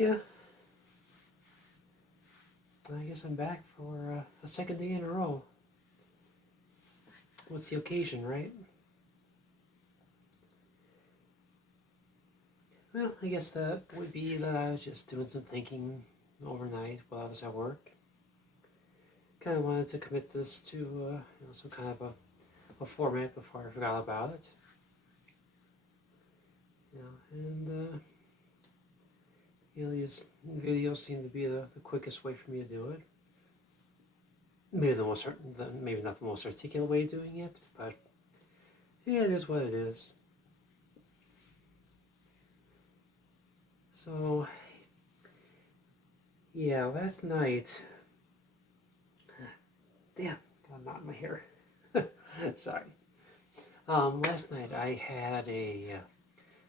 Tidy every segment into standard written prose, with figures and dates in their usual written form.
Yeah, I guess I'm back for a second day in a row. What's the occasion, right? Well, I guess that would be that I was just doing some thinking overnight while I was at work. Kind of wanted to commit this to some kind of a format before I forgot about it. And these videos seem to be the quickest way for me to do it. Maybe not the most articulate way of doing it, but yeah, it is what it is. So, yeah, last night. Damn, got a knot in my hair. Sorry. Last night I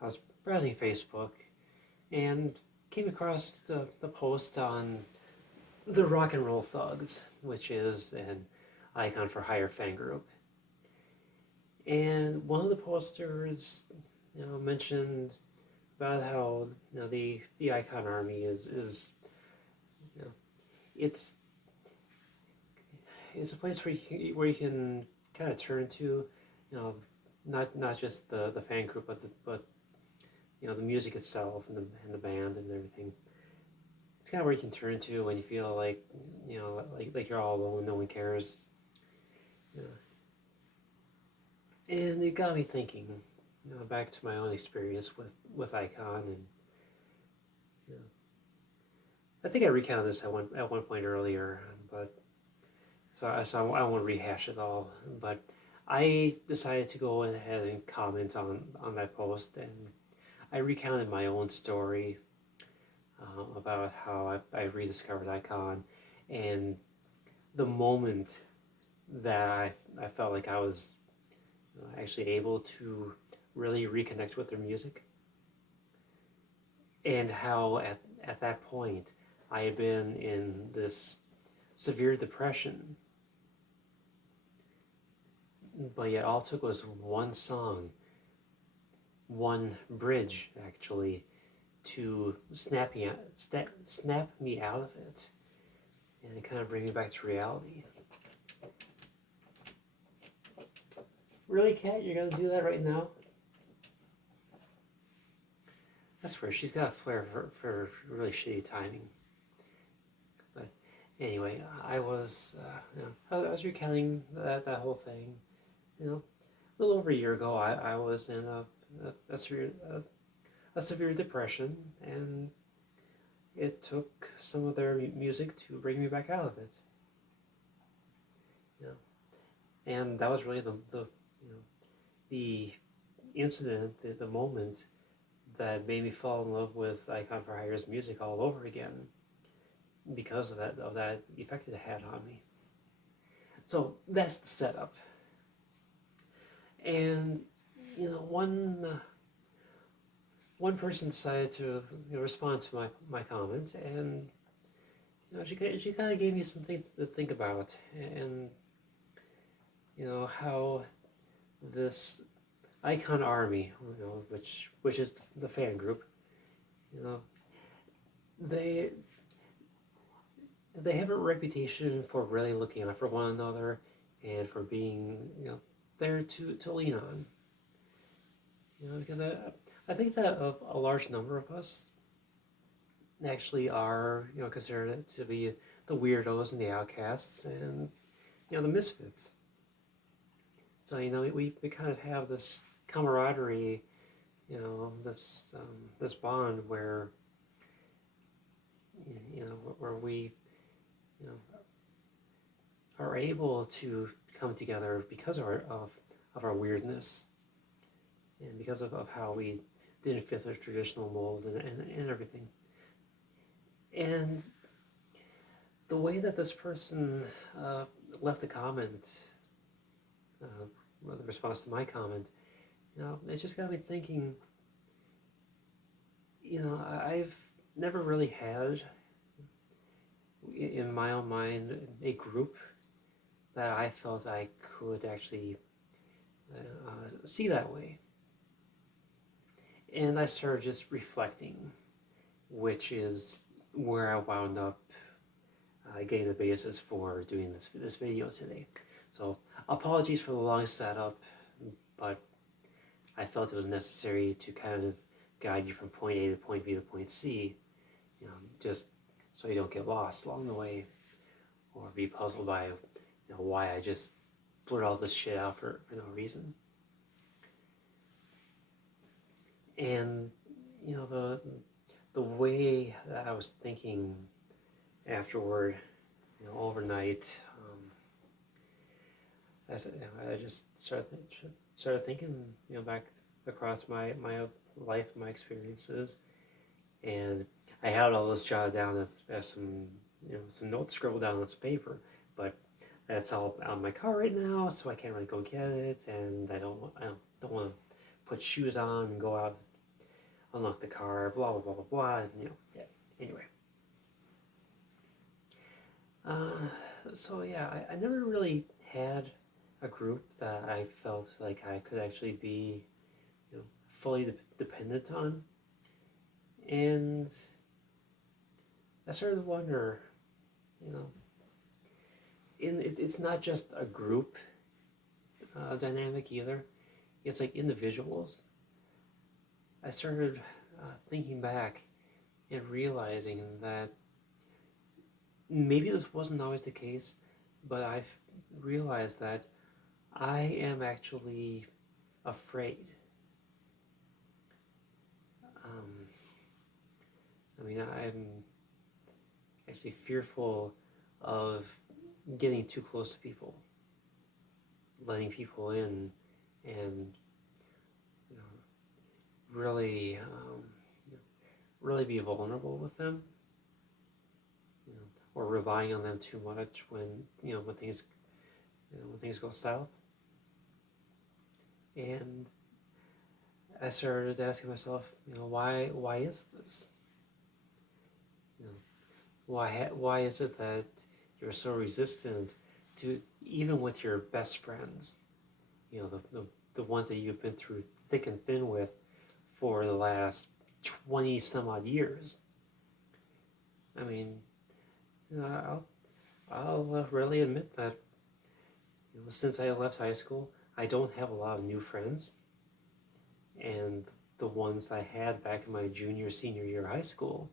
was browsing Facebook and came across the post on the Rock and Roll Thugs, which is an Icon for Hire fan group. And one of the posters, mentioned about how the Icon Army is it's a place where you can kind of turn to, not just the fan group, but the music itself and the band and everything. It's kind of where you can turn to when you feel like like you're all alone, no one cares. And it got me thinking, back to my own experience with Icon, and I think I recounted this at one point earlier, but so I don't want to rehash it all. But I decided to go ahead and comment on that post, and I recounted my own story about how I rediscovered Icon, and the moment that I felt like I was actually able to really reconnect with their music, and how at that point I had been in this severe depression, but yet all it took was one song, one bridge actually, to snap me out of it, and kind of bring me back to reality. Really, Kat? You're gonna do that right now? I swear, she's got a flair for really shitty timing. But anyway, I was recounting that whole thing. A little over a year ago, I was in a severe depression, and it took some of their music to bring me back out of it. And that was really the incident, the moment that made me fall in love with Icon for Hire's music all over again, because of that effect it had on me. So that's the setup. And one person decided to respond to my comment, and she kind of gave me some things to think about, and how this Icon Army, which is the fan group, they have a reputation for really looking out for one another, and for being there to lean on. Because I think that a large number of us actually are considered to be the weirdos and the outcasts, and the misfits. So we kind of have this camaraderie, this bond where where we are able to come together because of our weirdness, and because of how we didn't fit the traditional mold and everything. And the way that this person left a comment, with a response to my comment, it just got me thinking. I've never really had, in my own mind, a group that I felt I could actually see that way. And I started just reflecting, which is where I wound up getting the basis for doing this video today. So apologies for the long setup, but I felt it was necessary to kind of guide you from point A to point B to point C, just so you don't get lost along the way or be puzzled by why I just blurt all this shit out for no reason. And the way that I was thinking afterward, overnight, I just started thinking, back across my life, my experiences, and I had all this jotted down as some some notes scribbled down on some paper, but that's all on my car right now, so I can't really go get it, and I don't want to put shoes on and go out, unlock the car, blah blah blah blah blah. Yeah. Anyway, so yeah, I never really had a group that I felt like I could actually be, fully dependent on, and I started to wonder, it's not just a group dynamic either. It's like individuals. I started thinking back and realizing that maybe this wasn't always the case, but I've realized that I am actually afraid. I'm actually fearful of getting too close to people, letting people in, and really, really be vulnerable with them, or relying on them too much when when things go south. And I started asking myself, why is this? Why is it that you're so resistant to, even with your best friends, the ones that you've been through thick and thin with for the last 20 some odd years? I mean, I'll really admit that since I left high school, I don't have a lot of new friends, and the ones I had back in my senior year of high school,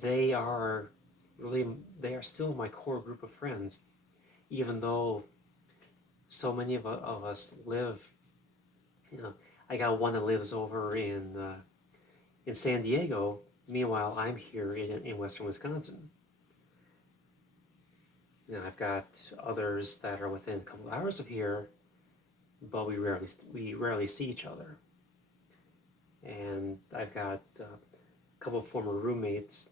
they are still my core group of friends, even though so many of us live. I got one that lives over in San Diego. Meanwhile, I'm here in Western Wisconsin. I've got others that are within a couple hours of here, but we rarely see each other. And I've got a couple of former roommates,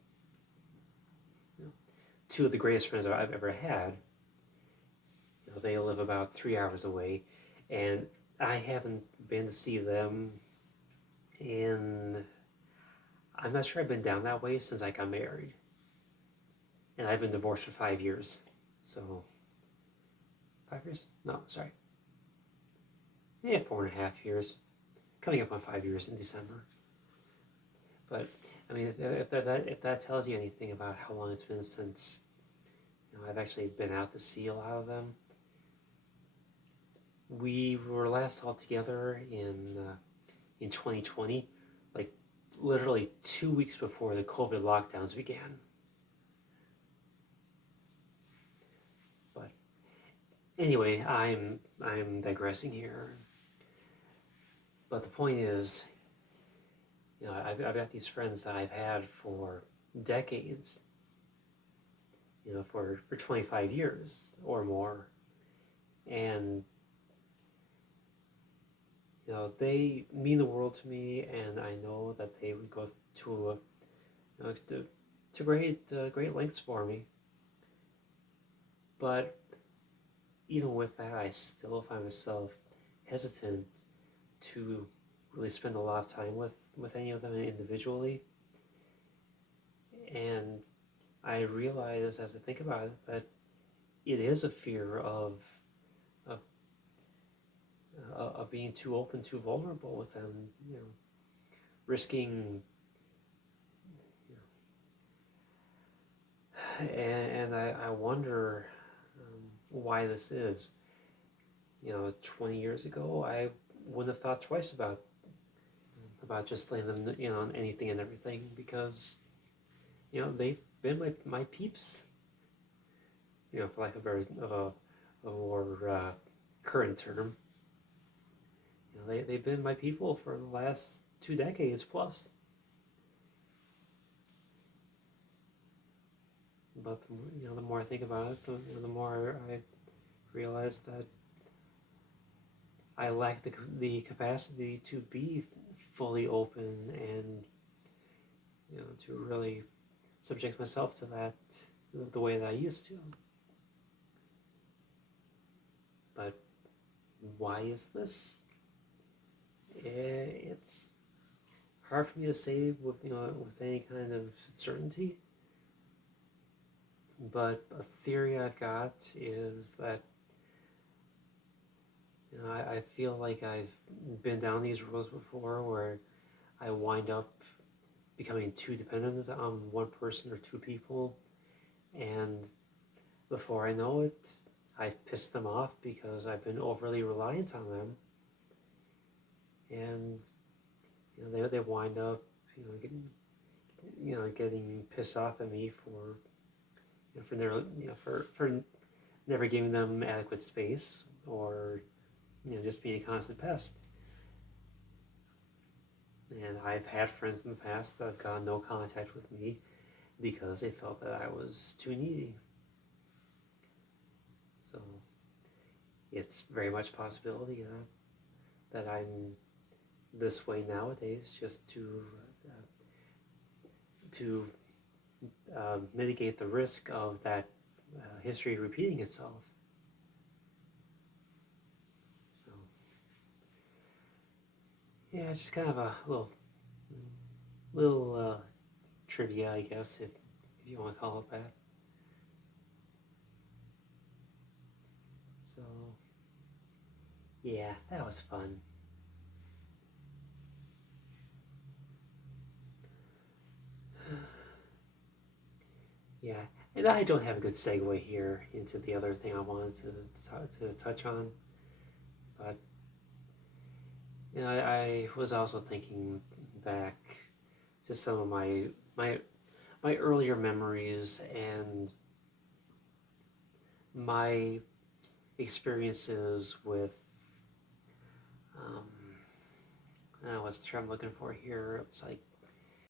two of the greatest friends I've ever had. They live about 3 hours away, and I haven't been to see them I'm not sure I've been down that way since I got married. And I've been divorced for 5 years. So, 5 years? No, sorry. Yeah, 4.5 years. Coming up on 5 years in December. But, if that tells you anything about how long it's been since I've actually been out to see a lot of them. We were last all together in 2020, like literally 2 weeks before the COVID lockdowns began. But anyway, I'm digressing here. But the point is, I've got these friends that I've had for decades, for 25 years or more, and they mean the world to me, and I know that they would go to great lengths for me. But even with that, I still find myself hesitant to really spend a lot of time with any of them individually. And I realize as I think about it that it is a fear of being too open, too vulnerable with them, risking and I wonder why this is. 20 years ago, I wouldn't have thought twice about just letting them, on anything and everything, because they've been my peeps. For lack of a more current term, they've been my people for the last 2 decades plus. But the more I think about it, the more I realize that I lack the capacity to be fully open and to really subject myself to that the way that I used to. But why is this? It's hard for me to say with any kind of certainty. But a theory I've got is that I feel like I've been down these roads before, where I wind up becoming too dependent on one person or two people, and before I know it, I've pissed them off because I've been overly reliant on them, and they wind up getting pissed off at me for never giving them adequate space, or just being a constant pest. And I've had friends in the past that have gotten no contact with me because they felt that I was too needy. So it's very much a possibility that I'm this way nowadays, just to mitigate the risk of that history repeating itself. So yeah, just kind of a little trivia, I guess, if you want to call it that. So yeah, that was fun. Yeah, and I don't have a good segue here into the other thing I wanted to touch on, but I was also thinking back to some of my earlier memories and my experiences with what's the term I'm looking for here? It's like